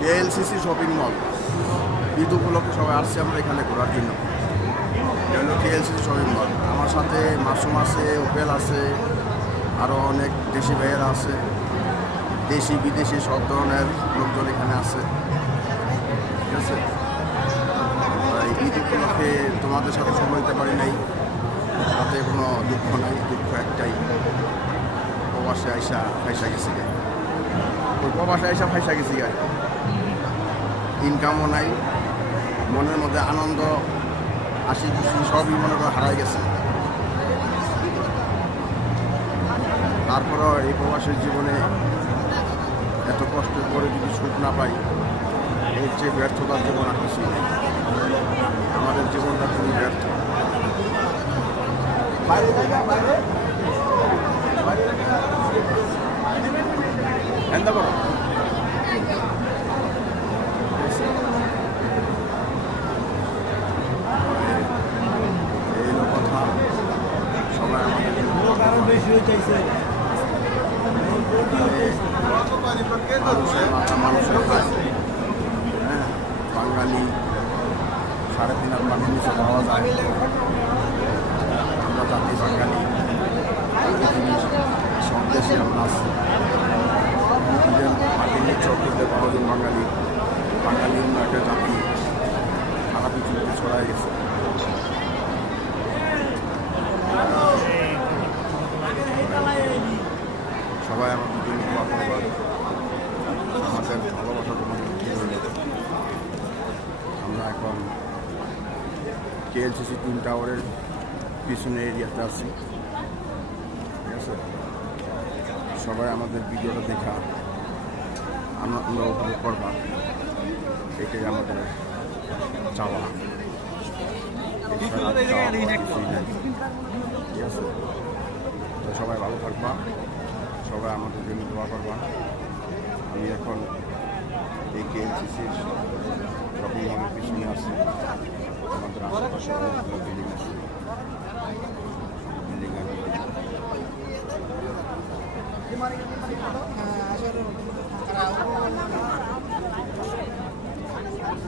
KLCC shopping mall Eid উপলক্ষে সবাই আসছে আমরা এখানে ঘোরার জন্য। এটা হলো কেএলসিসি শপিং মল। আমার সাথে মাসুম আছে, ওপেল আছে, আরও অনেক দেশি ভাইয়েরা আছে, দেশি বিদেশি সব ধরনের লোকজন এখানে আছে। ঠিক আছে, ঈদ উপলক্ষে তোমাদের সাথে সময় দিতে পারি নাই, তাতে কোনো দুঃখ নাই। দুঃখ একটাই, প্রবাসে আইসা ফাইসা গেছি গায়ে। ওই প্রবাসে আইসা ফাইসা গেছি গায়ে, ইনকামও নাই, মনের মধ্যে আনন্দ হাসি খুশি সবই মনে করে হারাই গেছে। তারপরও এই প্রবাসের জীবনে এত কষ্টের পরে যদি সুখ না পাই, এর চেয়ে ব্যর্থতার জীবন আর কিছুই নেই। আমাদের জীবনটা খুবই ব্যর্থ। এন্ড করো মানুষের ভাই, হ্যাঁ, বাঙালি 3.5 হাত পানির নিচে পাওয়া যায়। আমরা জাতি বাঙালি, সব দেশে আমরা আছি। মাটির নিচে করতে পাওয়া যায় বাঙালি। বাঙালি অন্য একটা জাতি সারা পৃথিবীতে ছড়াই গেছে। সবাই আমাদের জন্য দোয়া করবা। আমাদের ভালোবাসা তোমাদের আমরা এখন কেএলসিসি টুইন টাওয়ারের পিছনে এরিয়াতে আছি। ঠিক আছে, সবাই আমাদের ভিডিওটা দেখা আনন্দ উপভোগ করবা, এটাই আমাদের চাওয়া। ঠিক আছে, তো সবাই ভালো থাকবা, সবাই আমাদের জন্য দোয়া করবা। আমি এখন এই কেএলসিসির শপিং মলের পিছনে আছি। আমাদের আশেপাশে অনেকগুলো বিল্ডিং আছে, বিল্ডিং